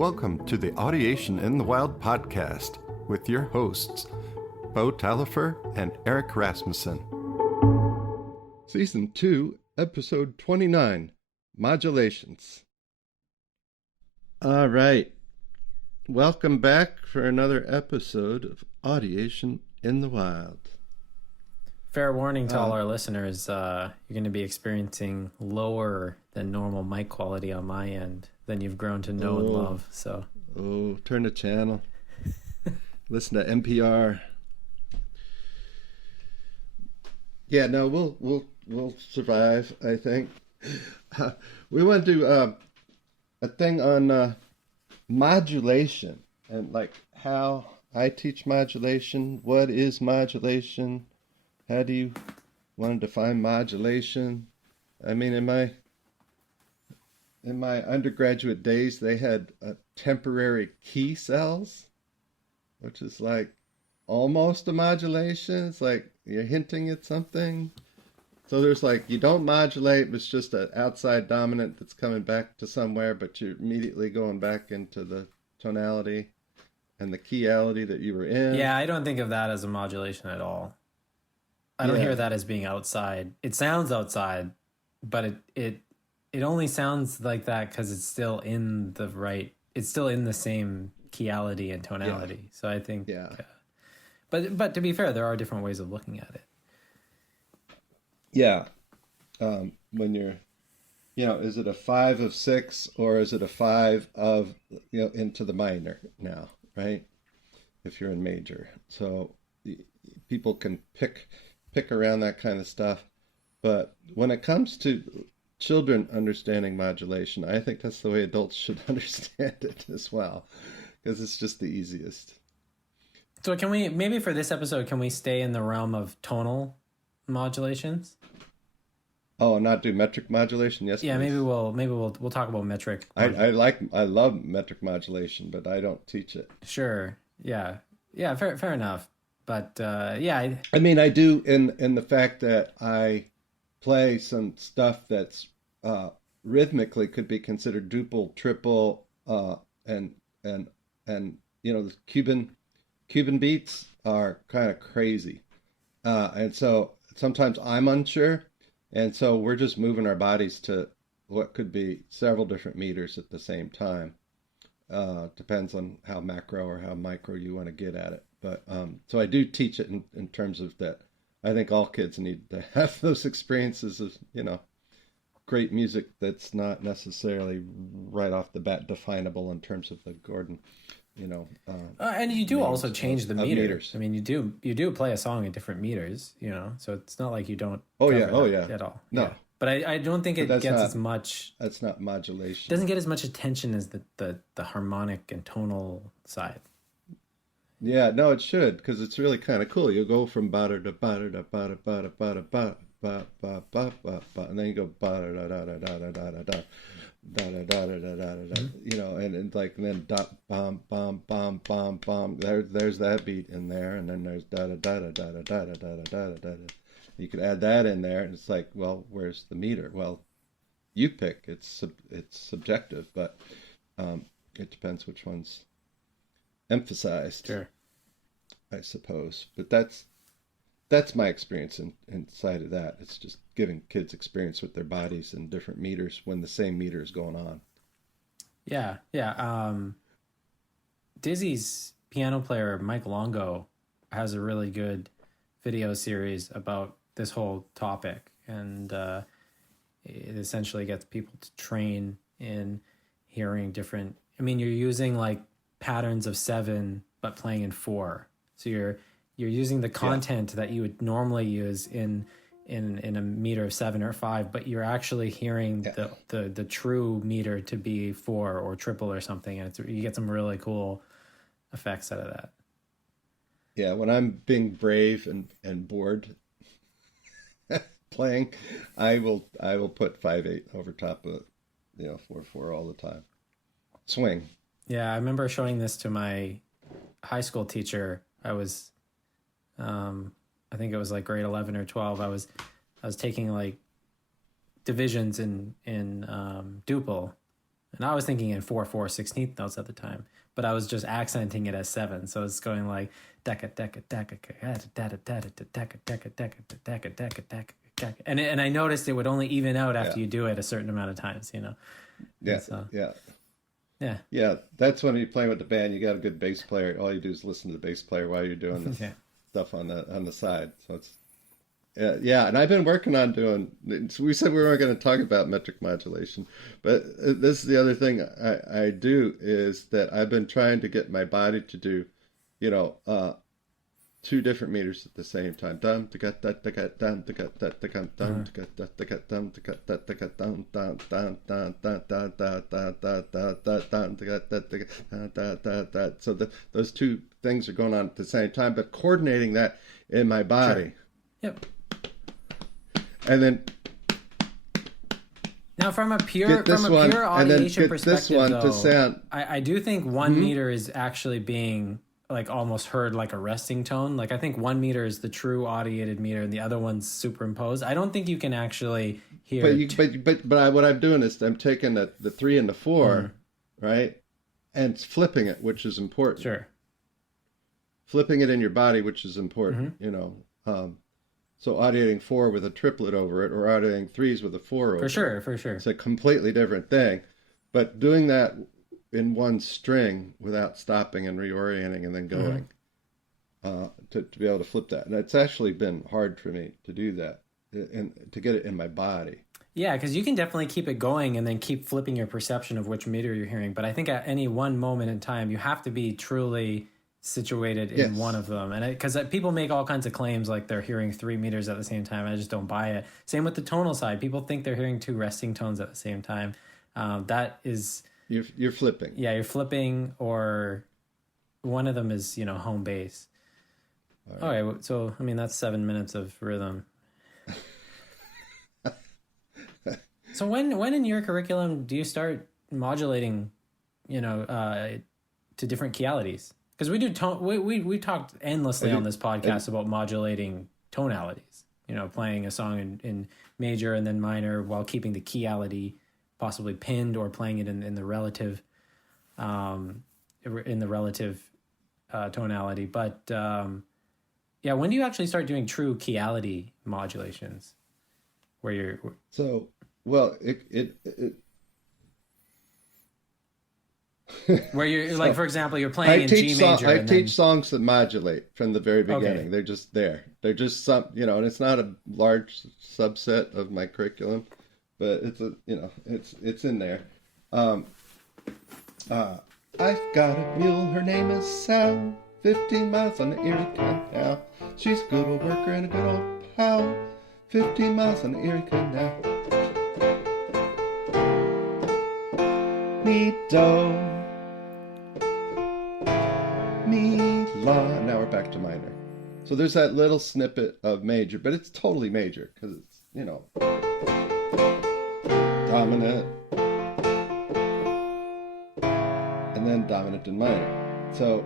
Welcome to the Audiation in the Wild podcast with your hosts, Beau Taillefer and Eric Rasmussen. Season 2, Episode 29, Modulations. All right. Welcome back for another episode of Audiation in the Wild. Fair warning to all our listeners, you're going to be experiencing lower than normal mic quality on my end than you've grown to know and love. So, turn the channel. Listen to NPR. Yeah, no, we'll survive, I think. We want to do a thing on modulation and like how I teach modulation. What is modulation? How do you want to define modulation? I mean, in my undergraduate days, they had temporary key cells, which is like almost a modulation. It's like you're hinting at something. So there's like, you don't modulate, it's just an outside dominant that's coming back to somewhere, but you're immediately going back into the tonality and the keyality that you were in. yeah, I don't think of that as a modulation at all. I don't hear that as being outside. It sounds outside, but it only sounds like that because it's still in the same keyality and tonality. Yeah. So I think, but to be fair, there are different ways of looking at it. Yeah. When you're, is it a 5 of 6 or is it a 5 of, into the minor now, right? If you're in major. So people can pick around that kind of stuff. But when it comes to children understanding modulation, I think that's the way adults should understand it as well, because it's just the easiest. So can we, maybe for this episode, can we stay in the realm of tonal modulations? Oh, and not do metric modulation? Yes. Yeah, please. maybe we'll talk about metric. I love metric modulation, but I don't teach it. Sure. Yeah. Fair enough. But I mean, I do in the fact that I play some stuff that's rhythmically could be considered duple, triple, and the Cuban beats are kind of crazy, and so sometimes I'm unsure, and so we're just moving our bodies to what could be several different meters at the same time. Depends on how macro or how micro you want to get at it. But so I do teach it in terms of that. I think all kids need to have those experiences of, great music that's not necessarily right off the bat definable in terms of the Gordon, and you do also change the meters. meters. I mean, you do play a song in different meters, so it's not like you don't. At all. No. Yeah. But I don't think it gets as much. That's not modulation. It doesn't get as much attention as the harmonic and tonal side. Yeah, no, it should, because it's really kind of cool. You go from ba da da ba da da ba da ba da ba da ba ba ba ba ba ba, and then you go ba da da da da da da da da da da da da da da, and like and then dot bom bom bom bom bom. There's that beat in there, and then there's da da da da da da da da da da da da. You could add that in there, and it's like, well, where's the meter? Well, you pick. It's subjective, but it depends which one's emphasized. Sure. I suppose, but that's my experience inside of that. It's just giving kids experience with their bodies in different meters when the same meter is going on. Yeah. Dizzy's piano player Mike Longo has a really good video series about this whole topic, and it essentially gets people to train in hearing different. I mean, you're using like patterns of 7 but playing in 4, so you're using the content that you would normally use in a meter of 7 or 5, but you're actually hearing the true meter to be 4 or triple or something, and you get some really cool effects out of that. Yeah, when I'm being brave and bored playing, I will put 5/8 over top of 4/4 all the time. Swing. Yeah, I remember showing this to my high school teacher. I was, I think it was like grade 11 or 12. I was taking like divisions in duple, And I was thinking in 4/4/16 notes at the time, but I was just accenting it as 7. So it's going like and I noticed it would only even out after you do it a certain amount of times, you know. Yeah, so, yeah. That's when you're playing with the band. You got a good bass player. All you do is listen to the bass player while you're doing this stuff on the side. So it's and I've been working on doing. So we said we weren't going to talk about metric modulation, but this is the other thing I do is that I've been trying to get my body to do, 2 different meters at the same time. Dum to get that to get dum to get that to get dum to get that to get dum to get that to get dum dum dum dum dum dum dum dum dum dum to get that to get dum. So those 2 things are going on at the same time, but coordinating that in my body. Sure. Yep. And then now from a pure audiation perspective, though, to sound. I do think 1 meter is actually being like almost heard like a resting tone. Like I think 1 meter is the true audiated meter, and the other one's superimposed. I don't think you can actually hear. But what I'm doing is I'm taking the 3 and the 4, right, and flipping it, which is important. Sure. Flipping it in your body, which is important. So audiating 4 with a triplet over it, or audiating 3s with a 4 over it. For sure. It's a completely different thing. But doing that in one string without stopping and reorienting and then going to be able to flip that. And it's actually been hard for me to do that and to get it in my body. Yeah, because you can definitely keep it going and then keep flipping your perception of which meter you're hearing. But I think at any one moment in time, you have to be truly situated in one of them. And because people make all kinds of claims like they're hearing 3 meters at the same time. I just don't buy it. Same with the tonal side. People think they're hearing 2 resting tones at the same time. That is... You're flipping. Yeah, you're flipping, or one of them is, home base. All right. So, I mean, that's 7 minutes of rhythm. So when in your curriculum do you start modulating, to different keyalities? Because we do we talked endlessly on this podcast about modulating tonalities. Playing a song in major and then minor while keeping the keyality possibly pinned, or playing it in the relative tonality. But when do you actually start doing true keyality modulations? Where you're where you're like, for example, you're playing in G major. I teach songs that modulate from the very beginning. Okay. They're just there. They're just some, and it's not a large subset of my curriculum, but it's in there. I've got a mule. Her name is Sal. 15 miles on the Erie Canal. She's a good old worker and a good old pal. 15 miles on the Erie Canal. Mi do, mi la. Now we're back to minor. So there's that little snippet of major, but it's totally major because it's dominant and then dominant and minor. So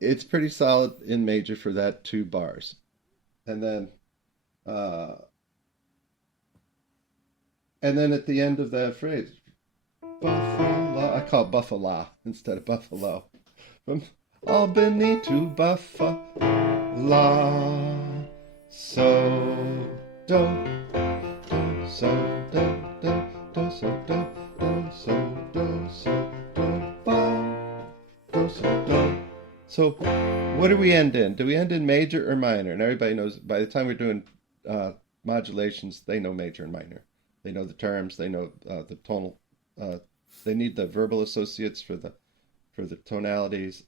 it's pretty solid in major for that 2 bars, and then at the end of that phrase, Buffalo, I call it Buffalo instead of Buffalo. From Albany to Buffalo, so do, so do, do, so do, so do, so do, ba, do, so do. So what do we end in? Do we end in major or minor? And everybody knows by the time we're doing modulations, they know major and minor. They know the terms. They know the tonal. They need the verbal associates for the tonalities,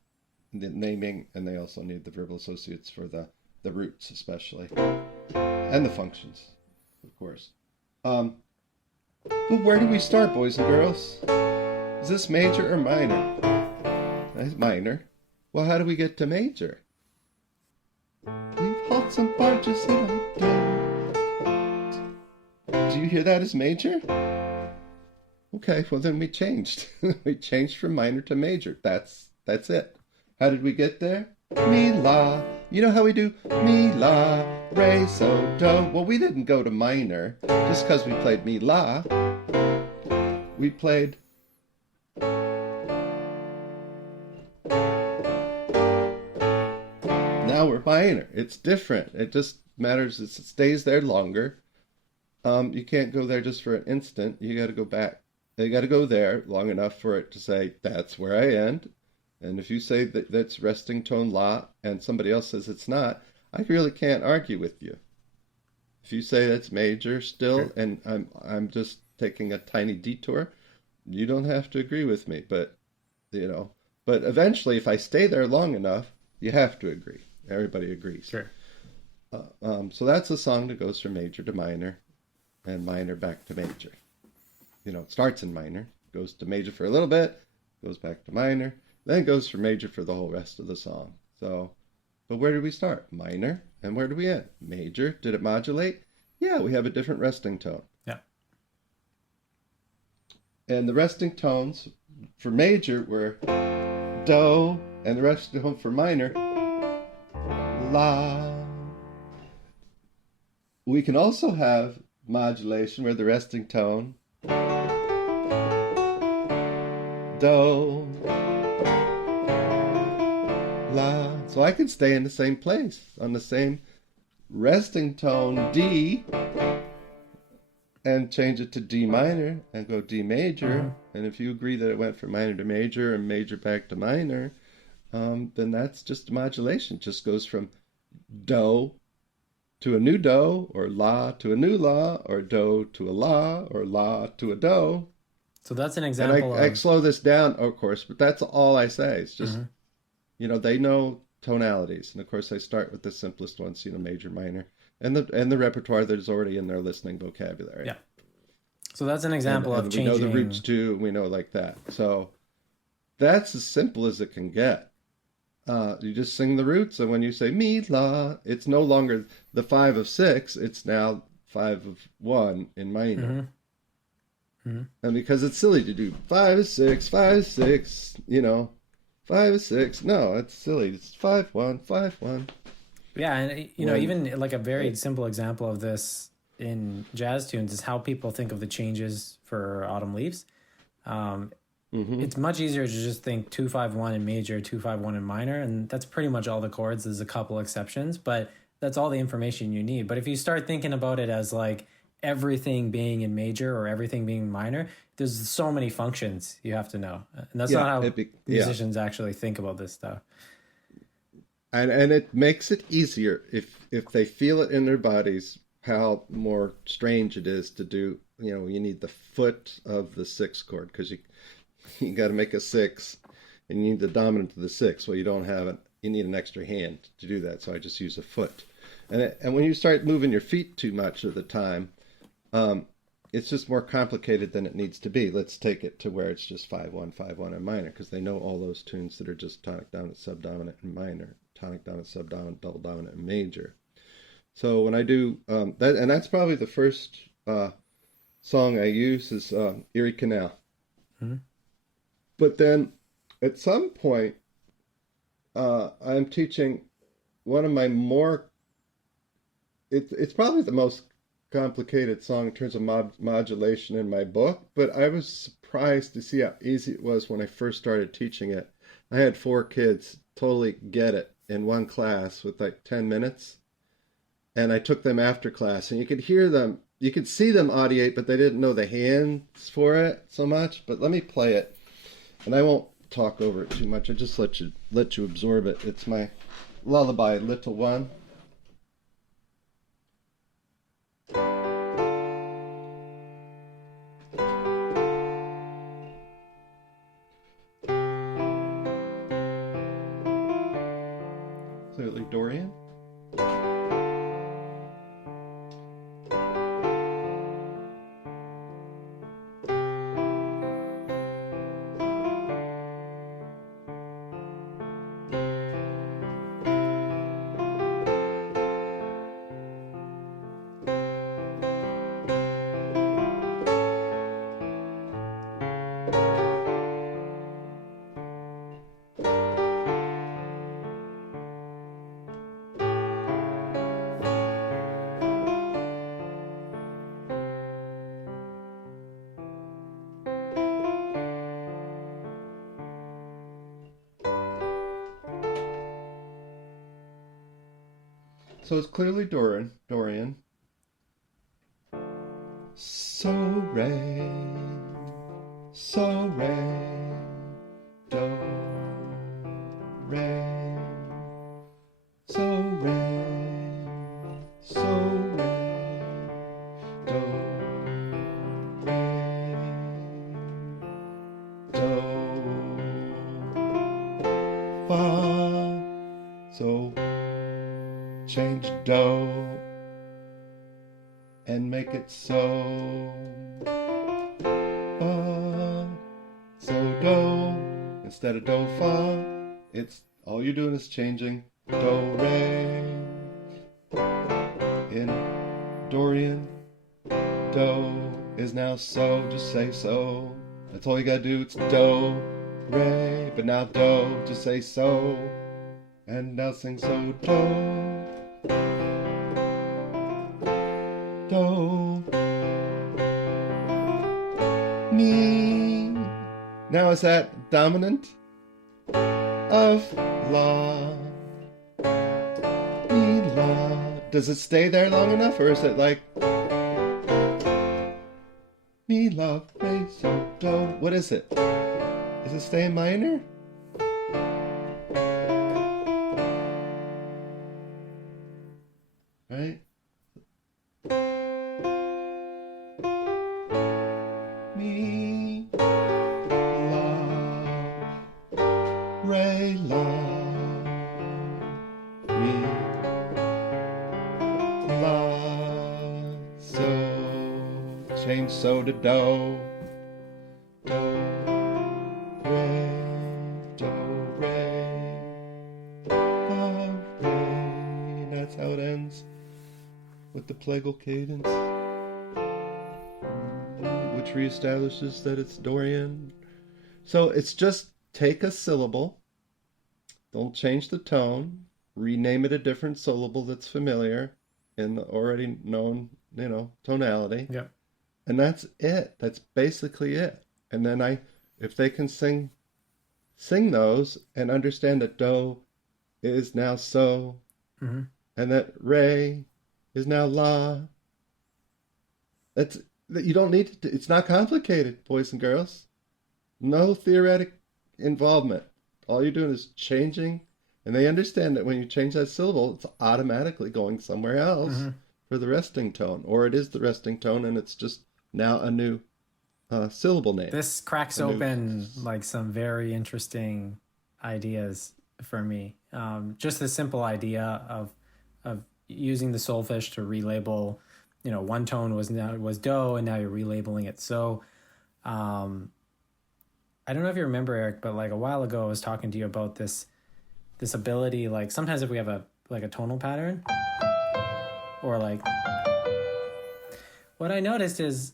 the naming, and they also need the verbal associates for the roots, especially, and the functions, of course. But where do we start, boys and girls? Is this major or minor? That's minor. Well, how do we get to major? We've hauled some barges in our day. Do you hear that as major? Okay, well then we changed. We changed from minor to major. That's it. How did we get there? mi, la. You know how we do mi, la, re, so, do? Well, we didn't go to minor just because we played mi, la. We played now we're minor. It's different. It just matters. It stays there longer. You can't go there just for an instant. You got to go back. You got to go there long enough for it to say, that's where I end. And if you say that that's resting tone la and somebody else says it's not, I really can't argue with you. If you say that's major still, Sure. and I'm just taking a tiny detour, you don't have to agree with me. But but eventually, if I stay there long enough, you have to agree. Everybody agrees. Sure. So that's a song that goes from major to minor, and minor back to major. It starts in minor, goes to major for a little bit, goes back to minor, then it goes from major for the whole rest of the song. So, but where did we start? Minor, and where do we end? Major. Did it modulate? Yeah, we have a different resting tone. Yeah. And the resting tones for major were do, and the resting tone for minor, la. We can also have modulation where the resting tone, do, la. So I can stay in the same place on the same resting tone, D, and change it to D minor and go D major. Mm-hmm. And if you agree that it went from minor to major and major back to minor, then that's just a modulation. It just goes from do to a new do, or la to a new la, or do to a la, or la to a do. So that's an And example I of. slow this down, of course, but that's all I say. It's just, Mhm. they know tonalities. And of course, I start with the simplest ones, major, minor, and the repertoire that is already in their listening vocabulary. Yeah. So that's an example of And we changing. know the roots too, and we know like that. So that's as simple as it can get. You just sing the roots, and when you say mi, la, it's no longer the 5 of 6, it's now 5 of 1 in minor. Mm-hmm. Mm-hmm. And because it's silly to do 5 of 6, 5 of 6, 5 of 6. No, it's silly. It's 5, 1, 5, 1. Yeah, and even like a very simple example of this in jazz tunes is how people think of the changes for autumn leaves. It's much easier to just think 2-5-1 in major, 2-5-1 in minor, and that's pretty much all the chords. There's a couple exceptions, but that's all the information you need. But if you start thinking about it as like everything being in major or everything being in minor, there's so many functions you have to know, and that's not how musicians actually think about this stuff. And it makes it easier if they feel it in their bodies how more strange it is to do. You need the foot of the 6 chord because you got to make a 6, and you need the dominant of the 6. Well, you don't have it. You need an extra hand to do that, so I just use a foot. And when you start moving your feet too much of the time, it's just more complicated than it needs to be. Let's take it to where it's just 5-1, 5-1 in minor, because they know all those tunes that are just tonic dominant, subdominant, and minor, tonic dominant, subdominant, double dominant, and major. So when I do that, and that's probably the first song I use is Erie Canal. Mm-hmm. But then at some point, I'm teaching one of my more, it's probably the most complicated song in terms of modulation in my book, but I was surprised to see how easy it was when I first started teaching it. I had 4 kids totally get it in one class with like 10 minutes, and I took them after class, and you could hear them, you could see them audiate, but they didn't know the hands for it so much. But let me play it. And I won't talk over it too much. I just let you absorb it. It's my lullaby, Little One. Clearly Dorian. So it's clearly Dorian. So re, do, re, so re, do, re, do, fa. So change do and make it so. Fa. So do instead of do fa. It's all you're doing is changing do re. In Dorian, do is now so. Just say so. That's all you gotta do. It's do re. But now do, just say so. And now sing so do. Do. Mi. Now is that dominant of la? Mi la. Does it stay there long enough, or is it like mi la re so do? What is it? Is it staying minor? Right? Mi la re la mi la so. Change so to do. Do re do re fa re. That's how it ends with the plagal cadence, which reestablishes that it's Dorian. So it's just take a syllable, don't change the tone, rename it a different syllable that's familiar in the already known, tonality. Yep. And that's it. That's basically it. And then if they can sing those and understand that do is now so, Mm-hmm. and that re is now la. You don't need to. It's not complicated, boys and girls. No theoretic involvement. All you're doing is changing, and they understand that when you change that syllable, it's automatically going somewhere else for the resting tone, or it is the resting tone, and it's just now a new syllable name. This cracks open like some very interesting ideas for me. Just the simple idea of using the solfish to relabel, one tone was do, and now you're relabeling it. So, I don't know if you remember, Eric, but like a while ago, I was talking to you about this ability. Like sometimes if we have a tonal pattern, or like, what I noticed is,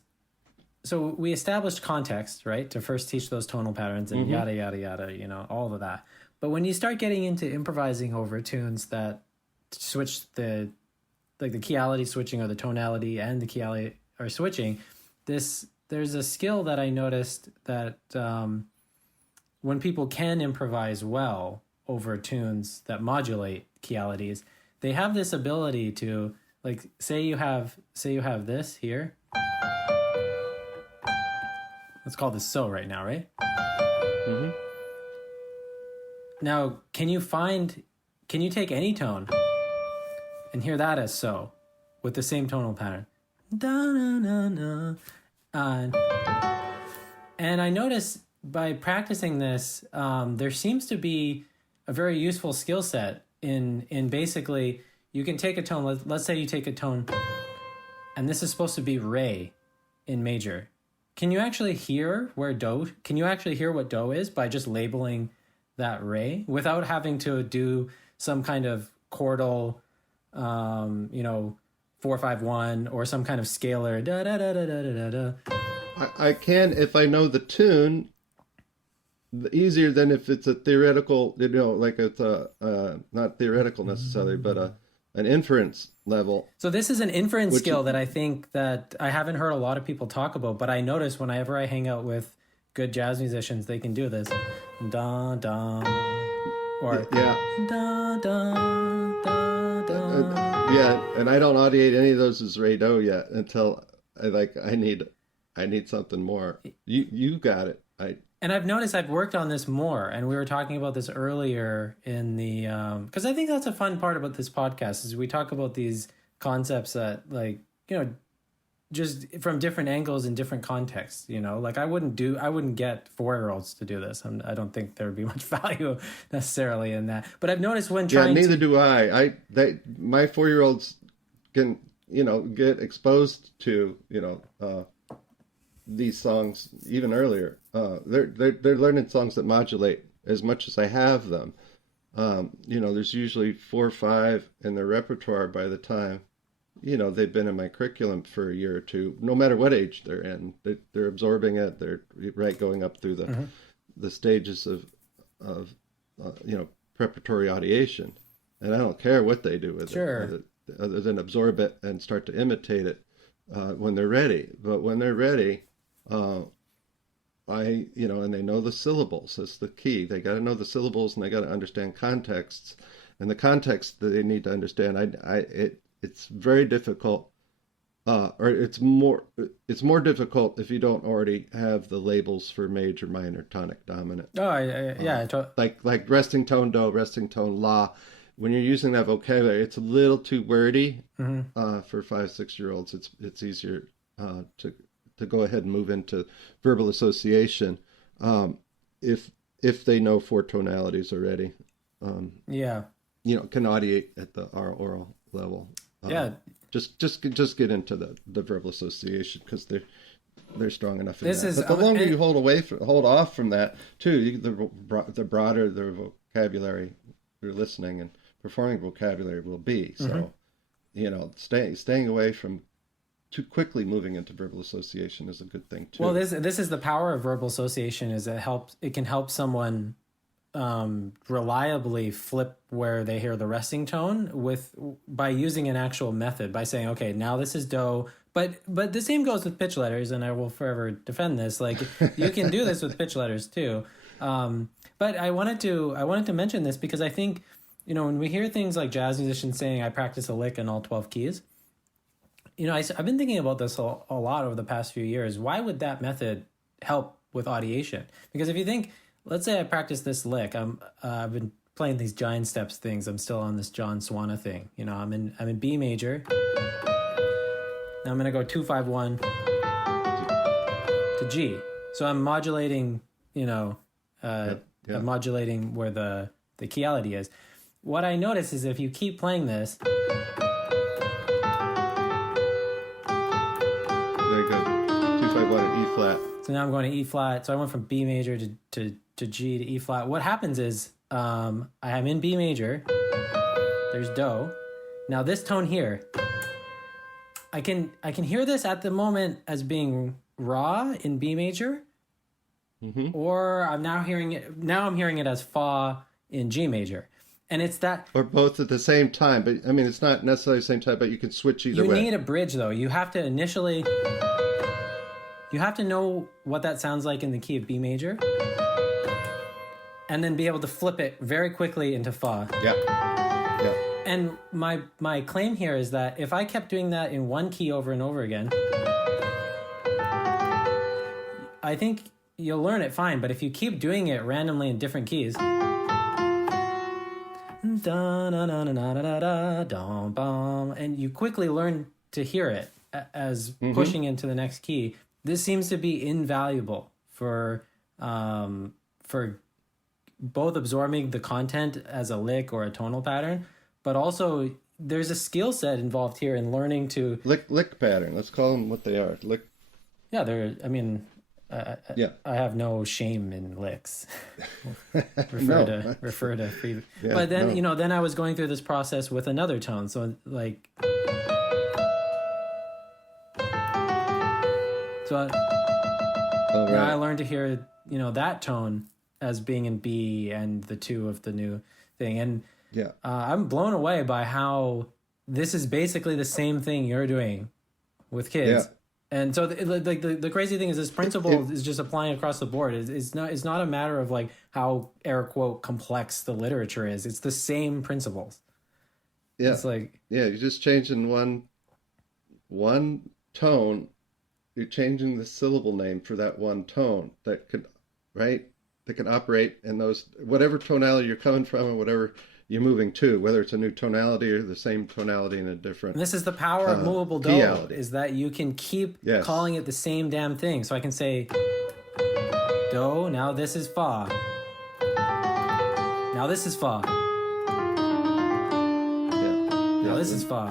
so we established context, right, to first teach those tonal patterns and yada yada yada, all of that. But when you start getting into improvising over tunes that switch the keyality switching, or the tonality and the keyality are switching, there's a skill that I noticed that when people can improvise well over tunes that modulate keyalities, they have this ability to, like, say you have this here. Let's call this so right now, right? Mm-hmm. Now, can you take any tone and hear that as so with the same tonal pattern? Da-na-na-na. And I notice by practicing this, there seems to be a very useful skill set in basically, you can take a tone, let's say you take a tone, and this is supposed to be re in major. Can you actually hear what do is by just labeling that re without having to do some kind of chordal, 4-5-1 or some kind of scalar da da da da da da da? I can if I know the tune easier than if it's a theoretical, like it's a not theoretical necessarily, but an inference level. So this is an inference skill that I think that I haven't heard a lot of people talk about, but I notice whenever I hang out with good jazz musicians, they can do this. Da da, or yeah, da da da da. Yeah, and I don't audiate any of those as Ray Do yet until I need something more. You got it. And I've noticed I've worked on this more, and we were talking about this earlier in the because I think that's a fun part about this podcast is we talk about these concepts that like just from different angles in different contexts. Like I wouldn't get 4-year-olds to do this. I don't think there would be much value necessarily in that. But I've noticed when trying neither do I. My 4-year-olds can get exposed to these songs even earlier. They're learning songs that modulate as much as I have them. There's usually 4 or 5 in their repertoire by the time they've been in my curriculum for a year or two. No matter what age they're in, they're absorbing it. They're going up through the stages of preparatory audiation, and I don't care what they do with it, other than absorb it and start to imitate it when they're ready. But when they're ready, and they know the syllables. That's the key. They got to know the syllables, and they got to understand contexts, and the context that they need to understand. It's very difficult, or it's more difficult if you don't already have the labels for major, minor, tonic, dominant. Like resting tone do, resting tone la. When you're using that vocabulary, it's a little too wordy for 5-6-year-olds. It's easier to go ahead and move into verbal association if they know 4 tonalities already. Can audiate at the oral level. Just get into the verbal association because they're strong enough in that. But the longer you hold off from that too, the broader the vocabulary you're listening and performing vocabulary will be. So staying away from too quickly moving into verbal association is a good thing too. Well, this is the power of verbal association is it can help someone reliably flip where they hear the resting tone by using an actual method, by saying, okay, now this is do, but the same goes with pitch letters, and I will forever defend this. Like you can do this with pitch letters too. But I wanted to mention this because I think, when we hear things like jazz musicians saying, I practice a lick in all 12 keys, I've been thinking about this a lot over the past few years. Why would that method help with audiation? Because if you think, let's say I practice this lick. I've been playing these giant steps things. I'm still on this John Swana thing. I'm in B major. Now I'm gonna go 2-5-1 to G. So I'm modulating. I'm modulating where the keyality is. What I notice is if you keep playing this. There you go. 2-5-1 and E flat. So now I'm going to E flat. So I went from B major to G to E flat. What happens is I am in B major. There's do. Now this tone here, I can hear this at the moment as being raw in B major, or I'm hearing it as fa in G major, and it's that, or both at the same time. But I mean, it's not necessarily the same time, but you can switch either way. You need a bridge though. You have to initially. You have to know what that sounds like in the key of B major, and then be able to flip it very quickly into fa. Yeah. And my claim here is that if I kept doing that in one key over and over again, I think you'll learn it fine. But if you keep doing it randomly in different keys, and you quickly learn to hear it as pushing into the next key. This seems to be invaluable for both absorbing the content as a lick or a tonal pattern, but also there's a skill set involved here in learning to lick pattern. Let's call them what they are. Lick. Yeah, I have no shame in licks. refer to free. Yeah, but then then I was going through this process with another tone, so like. So now I learned to hear, that tone as being in B and the 2 of the new thing. And I'm blown away by how this is basically the same thing you're doing with kids. Yeah. And so the crazy thing is this principle is just applying across the board. It's not a matter of like how air quote complex the literature is. It's the same principles. Yeah. It's like, Yeah, you're just changing one tone. You're changing the syllable name for that one tone that could, right? That can operate in those whatever tonality you're coming from and whatever you're moving to, whether it's a new tonality or the same tonality in a different this is the power of movable do, keyality. is that you can keep Yes. calling it the same damn thing. So I can say do, now this is fa. Now this is fa. Yeah. Now Yeah. this is fa.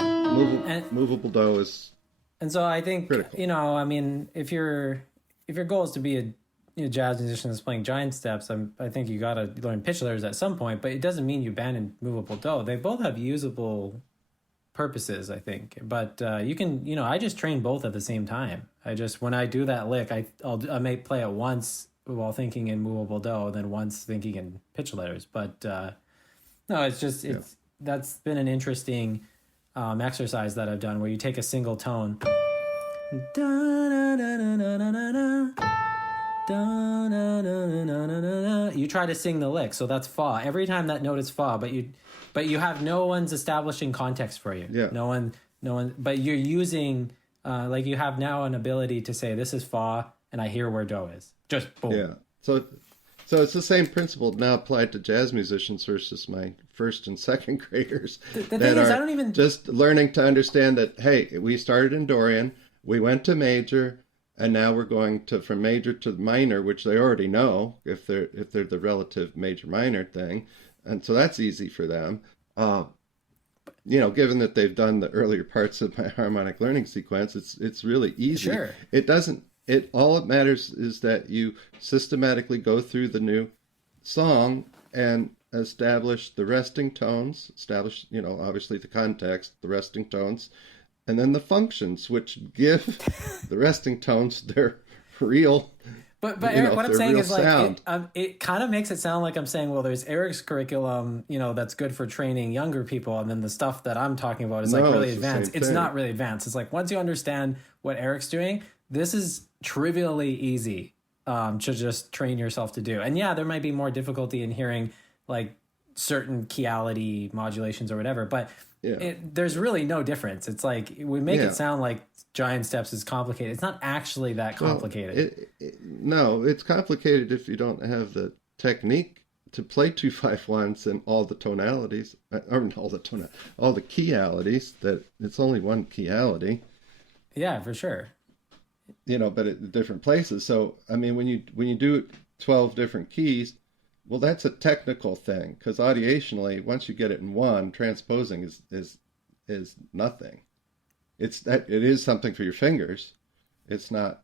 Movable do is And so I think, critical. you know, I mean, if your goal is to be a jazz musician that's playing giant steps, I think you got to learn pitch letters at some point, but it doesn't mean you abandon movable do. They both have usable purposes, I think. But you can, you know, I just train both at the same time. When I do that lick, I may play it once while thinking in movable do, then once thinking in pitch letters. But no, that's been an interesting exercise that I've done, where you take a single tone, you try to sing the lick, so that's fa. Every time that note is fa, but you have no one's establishing context for you. Yeah. No one, but you're using like you have now an ability to say this is fa, and I hear where do is. Just boom. Yeah. So it's the same principle now applied to jazz musicians versus my first and second graders The thing is, I don't even just learning to understand that, hey, we started in Dorian, we went to major, and now we're going to from major to minor, which they already know if they're the relative major minor thing, and so that's easy for them. You know, given that they've done the earlier parts of my harmonic learning sequence, it's really easy. Sure. It doesn't. All it matters is that you systematically go through the new song and establish the resting tones, you know, obviously the context, the resting tones, and then the functions, which give the resting tones their real. But Eric, what I'm saying is like it kind of makes it sound like I'm saying, well, there's Eric's curriculum, you know, that's good for training younger people, and then the stuff that I'm talking about is like really advanced. It's not really advanced. It's like once you understand what Eric's doing, this is trivially easy to just train yourself to do. And yeah, there might be more difficulty in hearing like certain keyality modulations or whatever, but there's really no difference. It's like we make it sound like giant steps is complicated. It's not actually that complicated. No, it's complicated if you don't have the technique to play 2-5-1s and all the tonalities, or all the keyalities. That it's only one keyality. Yeah, for sure. You know, but at different places. So I mean, when you do 12 different keys, well, that's a technical thing, because audiationally, once you get it in one, transposing is nothing. It is something for your fingers. It's not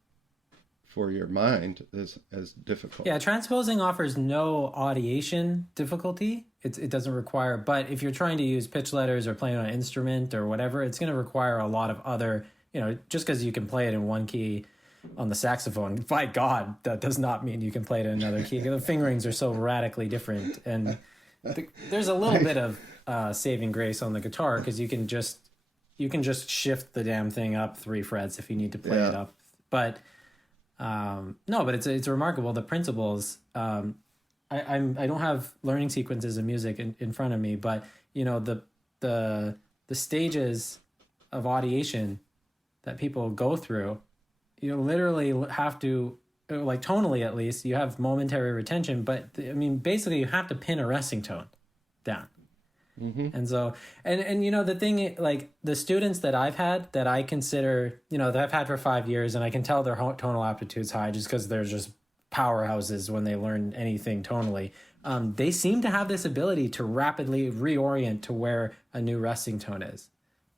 for your mind as difficult. Yeah, transposing offers no audiation difficulty. It doesn't require, but if you're trying to use pitch letters or playing on an instrument or whatever, it's going to require a lot of other, you know, just because you can play it in one key on the saxophone, by God, that does not mean you can play it in another key. The fingerings are so radically different, and there's a little bit of saving grace on the guitar, because you can just shift the damn thing up 3 frets if you need to play it up. But no, but it's remarkable. The principles. I don't have learning sequences of music in front of me, but you know the stages of audiation that people go through. You literally have to, like tonally at least, you have momentary retention, but I mean, basically you have to pin a resting tone down. Mm-hmm. And so, and you know, the thing, like the students that I've had that I consider, you know, that I've had for 5 years, and I can tell their tonal aptitude's high just because they're just powerhouses when they learn anything tonally. They seem to have this ability to rapidly reorient to where a new resting tone is.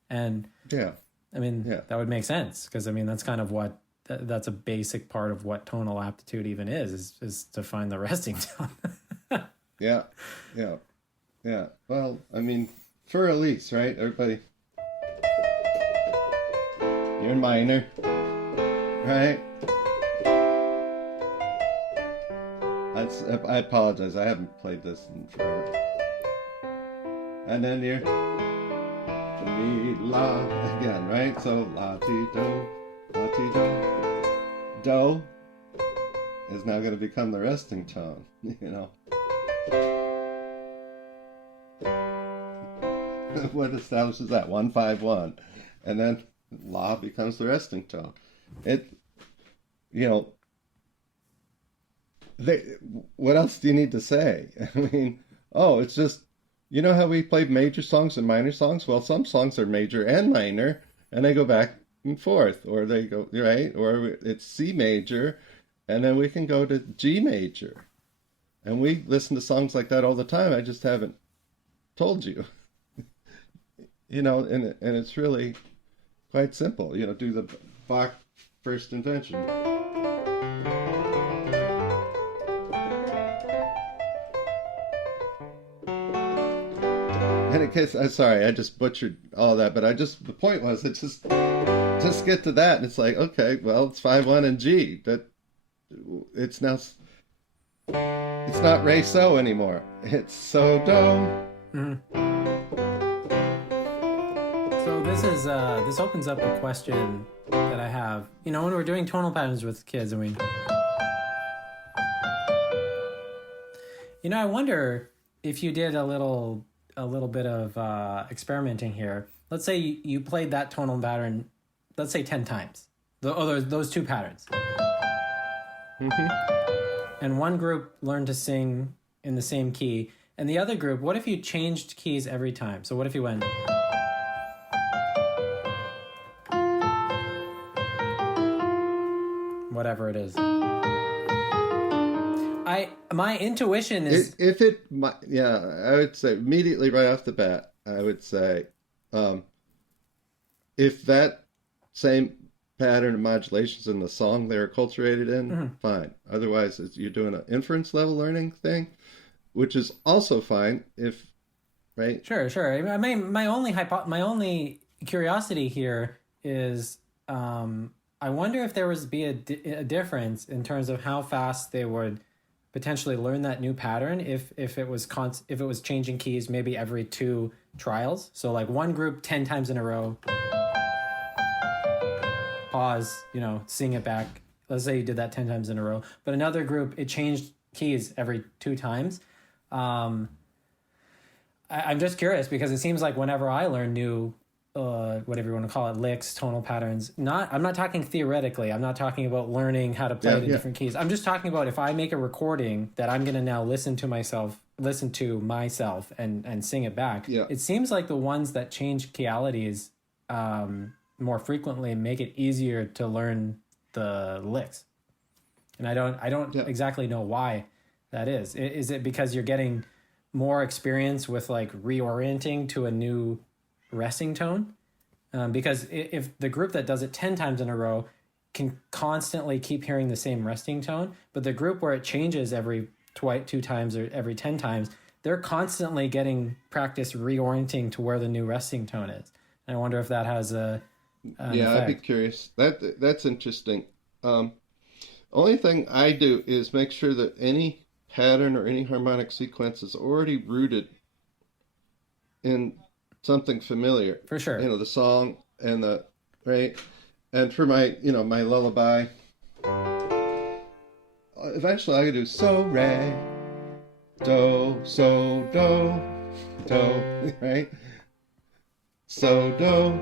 And yeah, I mean, that would make sense, because I mean, that's kind of what, that's a basic part of what tonal aptitude even is to find the resting tone. Yeah. Well, I mean, for Elise, right? Everybody, you're in minor, right? I apologize. I haven't played this in forever. And then you're mi la again, right? So la ti do, la ti do. Do is now going to become the resting tone, you know. What establishes that? 1-5-1, and then La becomes the resting tone. It, you know, they, what else do you need to say? I mean, oh, it's just, you know how we play major songs and minor songs? Well, some songs are major and minor, and they go back and forth, or they go, right, or it's C major, and then we can go to G major. And we listen to songs like that all the time. I just haven't told you. You know, and it's really quite simple. You know, do the Bach first invention. And in case, I'm sorry, I just butchered all that, but the point was, it just get to that, and it's like, okay, well, it's 5-1 and G. That it's now, it's not Re So anymore. It's So Do. Mm-hmm. So this opens up a question that I have. You know, when we're doing tonal patterns with kids, I wonder if you did a little bit of experimenting here. Let's say you played that tonal pattern, let's say 10 times. Those two patterns. Mm-hmm. And one group learned to sing in the same key, and the other group, what if you changed keys every time? So what if you went... whatever it is. My intuition is... I would say immediately right off the bat, I would say, if that same pattern of modulations in the song they're acculturated in, mm-hmm. fine. Otherwise, you're doing an inference level learning thing, which is also fine if, right? Sure. I mean, my only curiosity here is, I wonder if there would be a difference in terms of how fast they would potentially learn that new pattern if it was changing keys maybe every 2 trials. So like one group 10 times in a row, pause, sing it back. Let's say you did that 10 times in a row, but another group, it changed keys every 2 times. I'm just curious because it seems like whenever I learn new, whatever you want to call it, licks, tonal patterns, I'm not talking theoretically. I'm not talking about learning how to play the different keys. I'm just talking about if I make a recording that I'm going to now listen to myself and sing it back. Yeah. It seems like the ones that change keyalities more frequently make it easier to learn the licks. And I don't exactly know why that is. Is it because you're getting more experience with like reorienting to a new resting tone? Because if the group that does it 10 times in a row can constantly keep hearing the same resting tone, but the group where it changes every 2 times or every 10 times, they're constantly getting practice reorienting to where the new resting tone is. And I wonder if that has an effect. I'd be curious. That's interesting. Only thing I do is make sure that any pattern or any harmonic sequence is already rooted in something familiar. For sure. The song and right? And for my lullaby, eventually I could do so, re, do, so, do, right? So, do,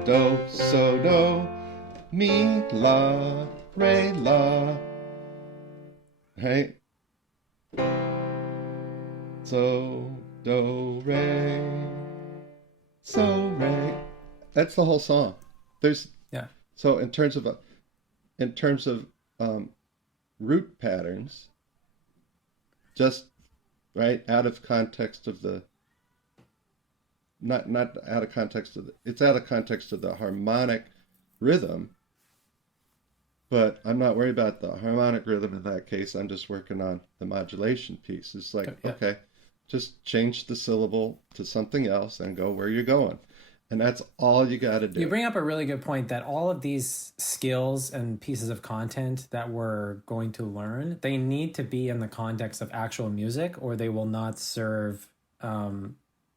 mi, la, re, la, right? So, do, re, so, re. That's the whole song. So in terms of root patterns, just right out of context of the not out of context of it's out of context of the harmonic rhythm, but I'm not worried about the harmonic rhythm in that case. I'm just working on the modulation piece. It's like, okay, just change the syllable to something else and go where you're going. And that's all you got to do. You bring up a really good point that all of these skills and pieces of content that we're going to learn, they need to be in the context of actual music or they will not serve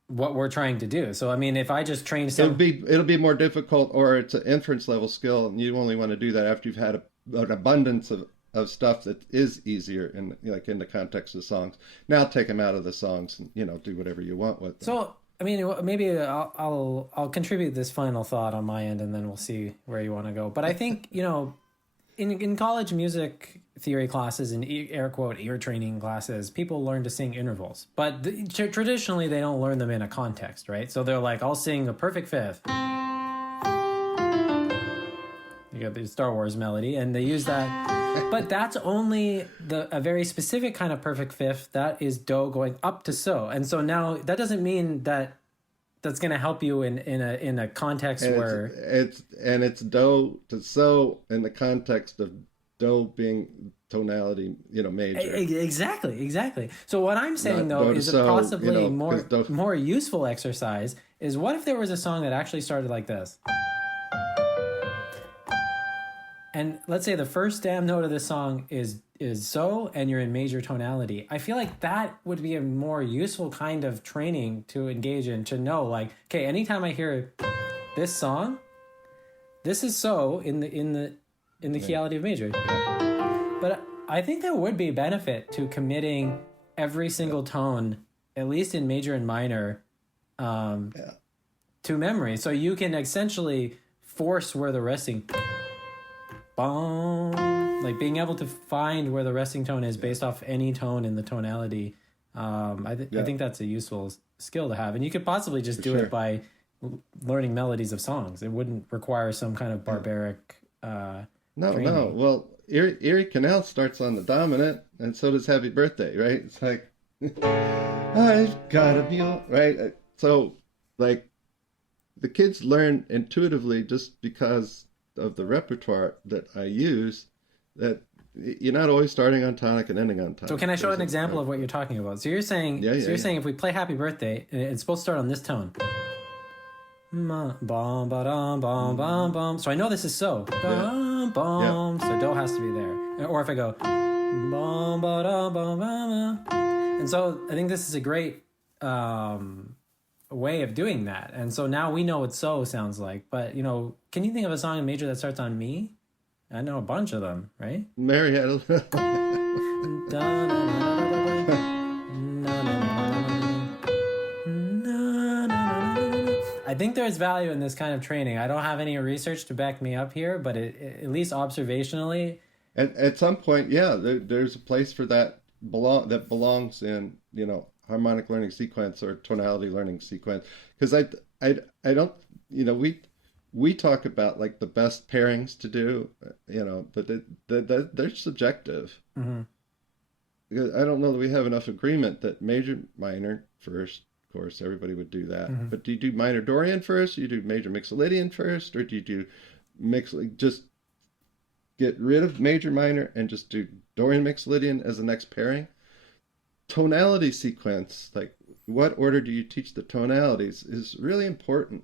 what we're trying to do. So, I mean, if I just train it'll be more difficult, or it's an inference level skill, and you only want to do that after you've had an abundance of stuff that is easier in the context of songs. Now take them out of the songs and, do whatever you want with them. So I mean, maybe I'll contribute this final thought on my end, and then we'll see where you want to go. But I think, in college music theory classes and air quote ear training classes, people learn to sing intervals, but traditionally they don't learn them in a context, right? So they're like, I'll sing a perfect fifth. You got the Star Wars melody, and they use that, but that's only a very specific kind of perfect fifth. That is do going up to so, and so now that doesn't mean that that's going to help you in a context and where it's do to so in the context of do being tonality, major. Exactly. So what I'm saying though is a possibly more useful exercise is, what if there was a song that actually started like this? And let's say the first damn note of this song is so, and you're in major tonality. I feel like that would be a more useful kind of training to engage in, to know, like, okay, anytime I hear this song, this is so in the keyality of major. But I think there would be benefit to committing every single tone, at least in major and minor, to memory. So you can essentially force where the resting, like being able to find where the resting tone is based off any tone in the tonality. I think that's a useful skill to have. And you could possibly just do it by learning melodies of songs. It wouldn't require some kind of barbaric training. No. Well, Erie Canal starts on the dominant, and so does Happy Birthday, right? It's like, I've gotta be all right. So, like, the kids learn intuitively just because of the repertoire that I use, that you're not always starting on tonic and ending on tonic. So can I show an example of what you're talking about? So you're saying, saying if we play Happy Birthday, it's supposed to start on this tone. Bum, ba, dum, bum, bum, bum. So I know this is so. Bum, bum. So do has to be there. Or if I go, bum, ba, dum, bum, bum. And so I think this is a great way of doing that. And so now we know what so sounds like. But, can you think of a song in major that starts on me? I know a bunch of them, right? Mary had a... I think there's value in this kind of training. I don't have any research to back me up here, but at least observationally. At some point, there's a place for that belongs in, harmonic learning sequence or tonality learning sequence. Because I don't, we talk about like the best pairings to do, but they're subjective. Mm-hmm. Because I don't know that we have enough agreement that major, minor first. Of course, everybody would do that. Mm-hmm. But do you do minor Dorian first? Do you do major Mixolydian first? Or do you do just get rid of major minor and just do Dorian Mixolydian as the next pairing? Tonality sequence, like what order do you teach the tonalities, is really important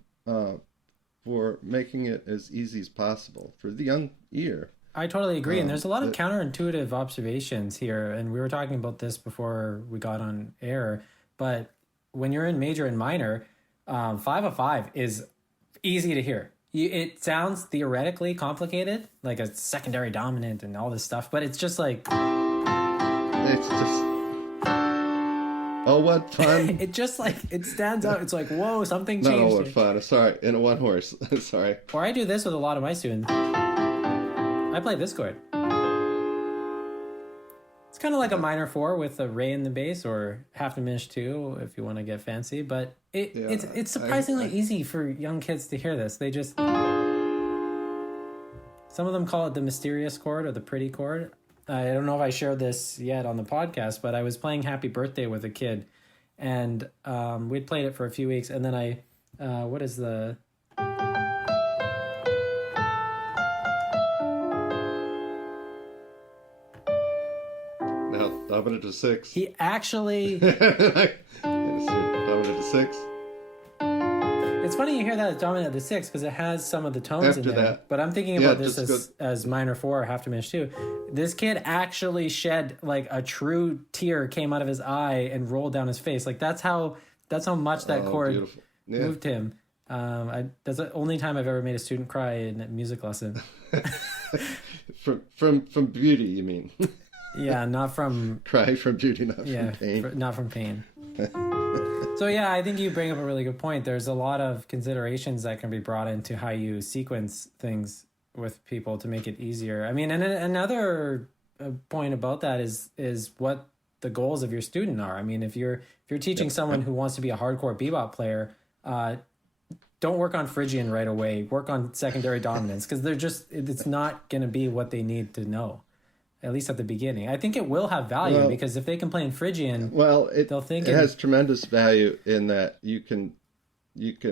for making it as easy as possible for the young ear. I totally agree. And there's a lot of counterintuitive observations here. And we were talking about this before we got on air. But when you're in major and minor, 5/5 is easy to hear. It sounds theoretically complicated, like a secondary dominant and all this stuff, but it's just like... It's just... Oh, what fun. It just like, it stands out. It's like, whoa, something changed. Not all what fun. Sorry, in a one horse. Sorry. Or I do this with a lot of my students. I play this chord. It's kind of like a minor 4 with a Re in the bass, or half diminished 2 if you want to get fancy. But it's surprisingly easy for young kids to hear this. They just... Some of them call it the mysterious chord or the pretty chord. I don't know if I shared this yet on the podcast, but I was playing Happy Birthday with a kid, and we'd played it for a few weeks, and then what is the... Dominant to 6. He actually... Dominant to 6. It's funny you hear that as dominant to 6 because it has some of the tones After in there. that, but I'm thinking about this as minor 4 or half diminished 2. This kid actually shed like a true tear came out of his eye and rolled down his face. Like that's how much that chord moved him. That's the only time I've ever made a student cry in a music lesson. from beauty, you mean? Yeah, not from... Cry from beauty, not from pain. Not from pain. So yeah, I think you bring up a really good point. There's a lot of considerations that can be brought into how you sequence things with people to make it easier. I mean, and another point about that is what the goals of your student are. I mean, if you're teaching someone who wants to be a hardcore bebop player, don't work on Phrygian right away. Work on secondary dominance, because it's not going to be what they need to know, at least at the beginning. I think it will have value, because if they can play in Phrygian, they'll think it has tremendous value in that you can get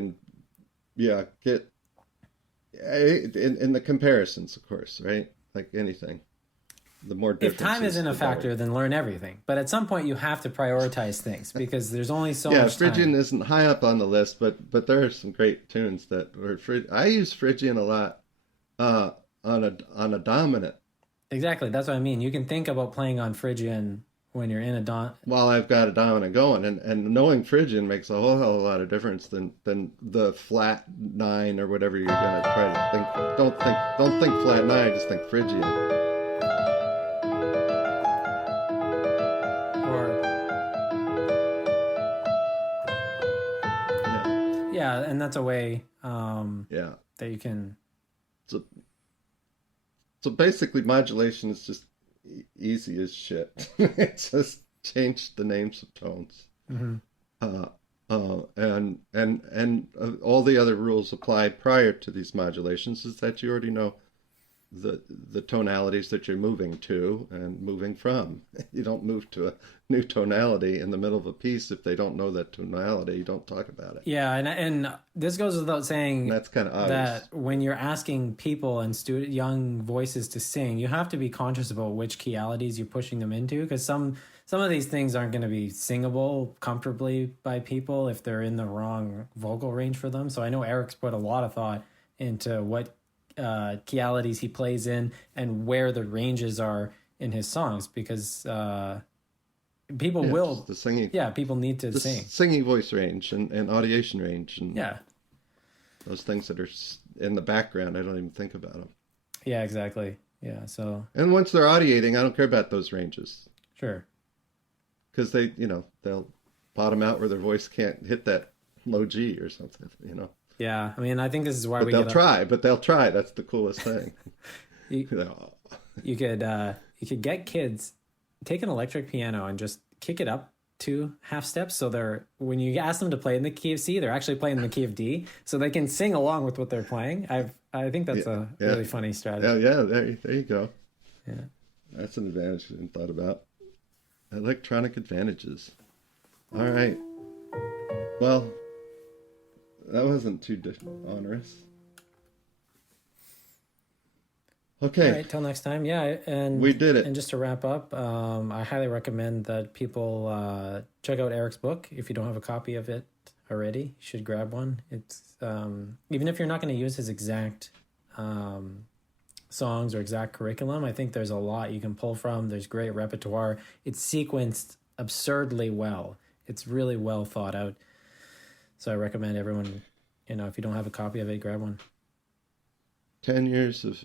in the comparisons, of course, right? Like anything. The more if time isn't a factor, then learn everything. But at some point, you have to prioritize things, because there's only so much time. Yeah, Phrygian isn't high up on the list, but there are some great tunes that were I use Phrygian a lot on a dominant. Exactly, that's what I mean. You can think about playing on Phrygian when you're in a dominant. While I've got a dominant going, and knowing Phrygian makes a whole hell of a lot of difference than the flat 9 or whatever you're gonna try to think. Don't think flat 9. Just think Phrygian. Yeah, and that's a way that you can. So basically, modulation is just easy as shit. It's just change the names of tones, and all the other rules apply prior to these modulations. Is that you already know the tonalities that you're moving to and moving from. You don't move to a new tonality in the middle of a piece if they don't know that tonality. You don't talk about it. Yeah, and this goes without saying. And that's kind of obvious. That when you're asking people and young voices to sing, you have to be conscious about which keyalities you're pushing them into, because some of these things aren't going to be singable comfortably by people if they're in the wrong vocal range for them. So I know Eric's put a lot of thought into what keyalities he plays in and where the ranges are in his songs, because people will the singing, people need to sing singing voice range and audiation range, and those things that are in the background, I don't even think about them. Exactly. So, and once they're audiating, I don't care about those ranges, sure, because they'll bottom out where their voice can't hit that low G or something, Yeah, I mean, I think this is why they'll try. That's the coolest thing. you could get kids, take an electric piano and just kick it up 2 half steps, so when you ask them to play in the key of C, they're actually playing in the key of D, so they can sing along with what they're playing. I think that's a really funny strategy. Yeah, there you go. Yeah, that's an advantage I hadn't thought about. Electronic advantages. All right. Well, that wasn't too onerous. Okay. All right, till next time. Yeah, and we did it. And just to wrap up, I highly recommend that people check out Eric's book. If you don't have a copy of it already, you should grab one. It's even if you're not going to use his exact songs or exact curriculum, I think there's a lot you can pull from. There's great repertoire. It's sequenced absurdly well. It's really well thought out. So I recommend everyone, if you don't have a copy of it, grab one. 10 years of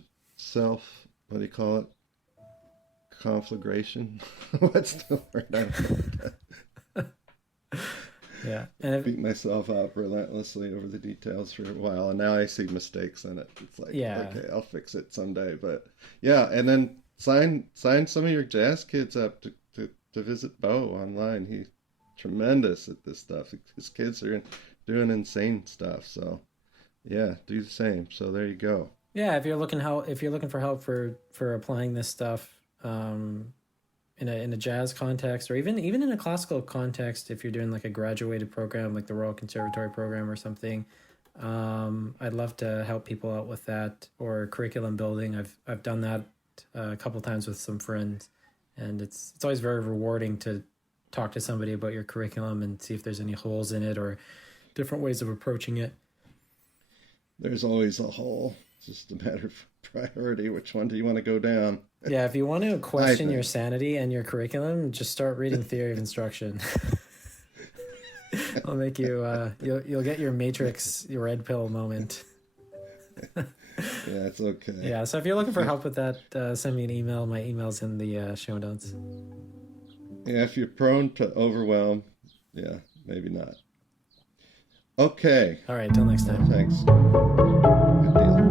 what do you call it? Conflagration? What's the word? I don't know. Yeah. And beat myself up relentlessly over the details for a while, and now I see mistakes in it. It's like, okay, I'll fix it someday. But and then sign some of your jazz kids up to visit Beau online. He's tremendous at this stuff. His kids are doing insane stuff. So do the same. So there you go. Yeah, if you're looking for help for applying this stuff in a jazz context, or even in a classical context, if you're doing like a graduated program like the Royal Conservatory program or something, I'd love to help people out with that, or curriculum building. I've done that a couple times with some friends, and it's always very rewarding to talk to somebody about your curriculum and see if there's any holes in it or different ways of approaching it. There's always a hole. It's just a matter of priority. Which one do you want to go down? Yeah, if you want to question your sanity and your curriculum, just start reading Theory of Instruction. I'll make you, you'll get your Matrix, your red pill moment. Yeah, it's okay. Yeah, so if you're looking for help with that, send me an email. My email's in the show notes. Yeah, if you're prone to overwhelm, maybe not. Okay. All right, till next time. Thanks. Good deal.